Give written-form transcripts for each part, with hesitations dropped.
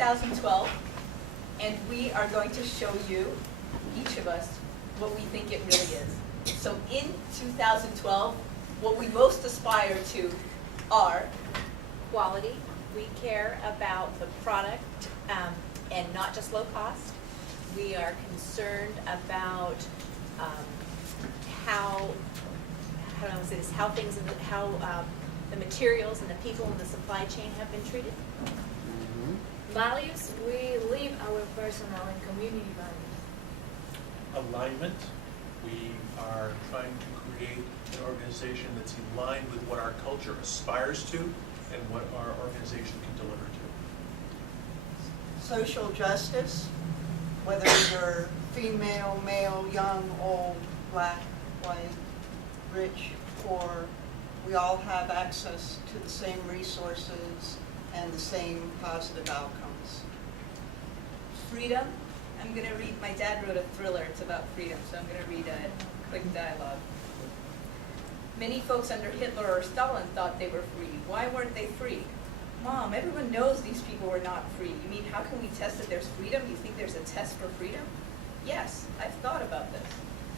2012, and we are going to show you, each of us, what we think it really is. So in 2012, what we most aspire to are quality. We care about the product and not just low cost. We are concerned about how do I say this? How things, the materials and the people in the supply chain have been treated. Values, we live our personal and community values. Alignment, we are trying to create an organization that's in line with what our culture aspires to and what our organization can deliver to. Social justice, whether you're female, male, young, old, black, white, rich, poor, we all have access to the same resources and the same positive outcomes. freedom. I'm going to read, my dad wrote a thriller, it's about freedom, so I'm going to read a quick dialogue. Many folks under Hitler or Stalin thought they were free. Why weren't they free? Mom, everyone knows these people were not free. You mean, how can we test that there's freedom? You think there's a test for freedom? Yes, I've thought about this.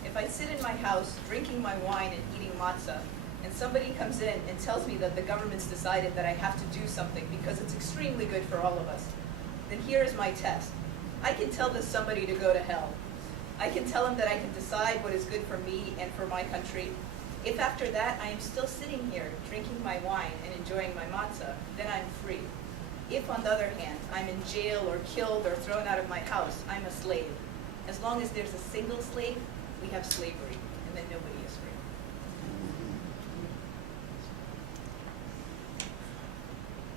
If I sit in my house drinking my wine and eating matzah, and somebody comes in and tells me that the government's decided that I have to do something because it's extremely good for all of us, then here is my test. I can tell this somebody to go to hell. I can tell him that I can decide what is good for me and for my country. If after that I am still sitting here drinking my wine and enjoying my matzah, then I'm free. If, on the other hand, I'm in jail or killed or thrown out of my house, I'm a slave. As long as there's a single slave, we have slavery, and then nobody is free.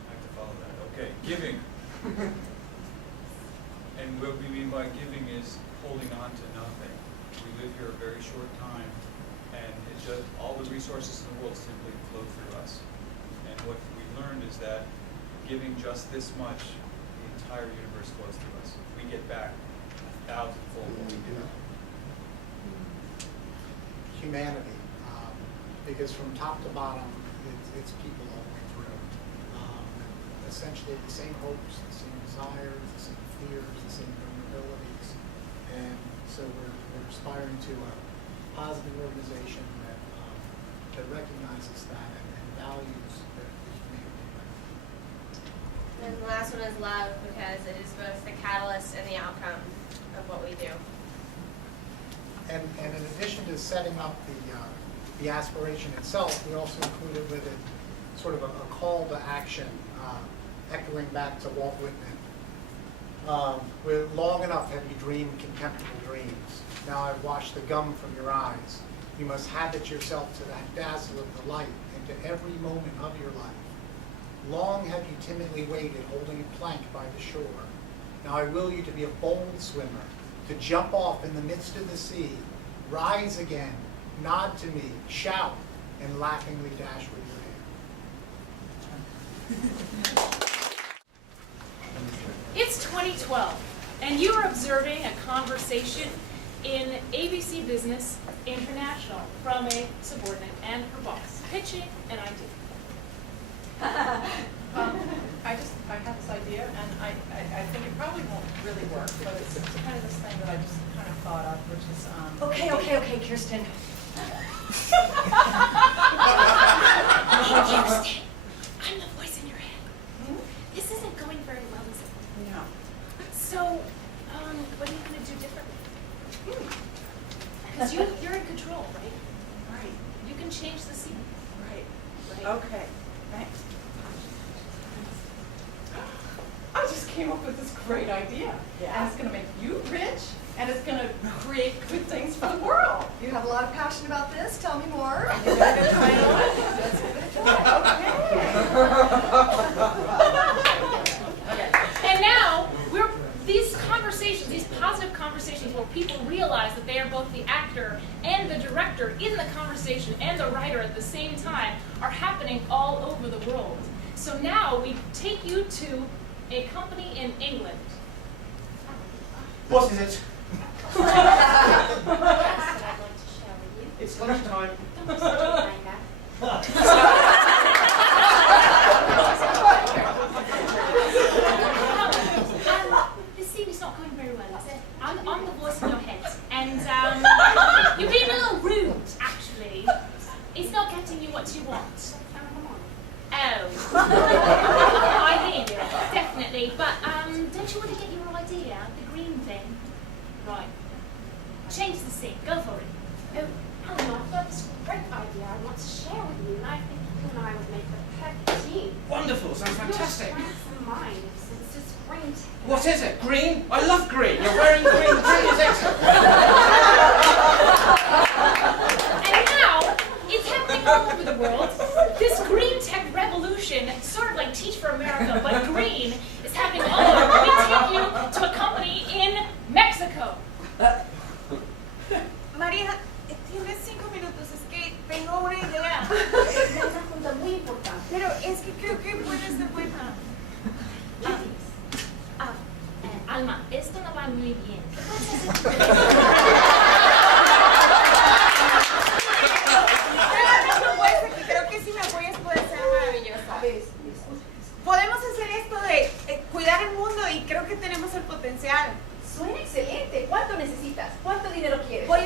I have to follow that. Okay, giving. And what we mean by giving is holding on to nothing. We live here a very short time, and it's just all the resources in the world simply flow through us. And what we learned is that giving just this much, the entire universe flows through us. We get back 1,000-fold what we give. Humanity, because from top to bottom, it's people all the way through. Essentially the same hopes, the same desires, the same fears, the same vulnerabilities. And so we're aspiring to a positive organization that recognizes that and values the humanity. And the last one is love, because it is both the catalyst and the outcome of what we do. And in addition to setting up the aspiration itself, we also included with it sort of a call to action, echoing back to Walt Whitman. With long enough have you dreamed contemptible dreams. Now I've washed the gum from your eyes. You must habit yourself to that dazzle of the light into every moment of your life. Long have you timidly waited, holding a plank by the shore. Now I will you to be a bold swimmer, to jump off in the midst of the sea, rise again, nod to me, shout, and laughingly dash with your hand. It's 2012, and you are observing a conversation in ABC Business International from a subordinate and her boss, pitching an idea. I have this idea, and I think it probably won't really work, but it's kind of this thing that I just kind of thought of, which is Okay, Kirsten. Kirsten, I'm the voice in your head. This isn't going very well, is it? no. So, what are you going to do differently? Because you're in control, right? Right. You can change the scene. Right. Okay. Thanks. I just came up with this great idea. Yeah. And it's going to make you rich, and it's going to create good things for the world. You have a lot of passion about this. Tell me more. You got a good title. Let's give it a try. Okay. And now, these conversations, these positive conversations where people realize that they are both the actor and the director in the conversation and the writer at the same time are happening all over the world. So now we take you to a company in England. What is it? I'd like to share with you. It's lunchtime. Don't be such a mind change the scene. Go for it. Oh, Eleanor, I've got this great idea I want to share with you, and I think you and I would make the perfect team. Wonderful, sounds fantastic. Your strengths and mine, it's just green tech. What is it? Green? I love green. You're wearing green. Green is excellent. And now, it's happening all over the world. This green tech revolution, sort of like Teach for America, but green, is happening all over. We take you to a company in Mexico. María, tienes 5 minutos, es que tengo una idea. Es una pregunta muy importante. Pero es que creo que puede ser buena. Alma, esto no va muy bien. Tengo una propuesta que creo que si me apoyas puede ser maravillosa. Podemos hacer esto de cuidar el mundo y creo que tenemos el potencial. Suena excelente. ¿Cuánto necesitas? ¿Cuánto dinero quieres? Voy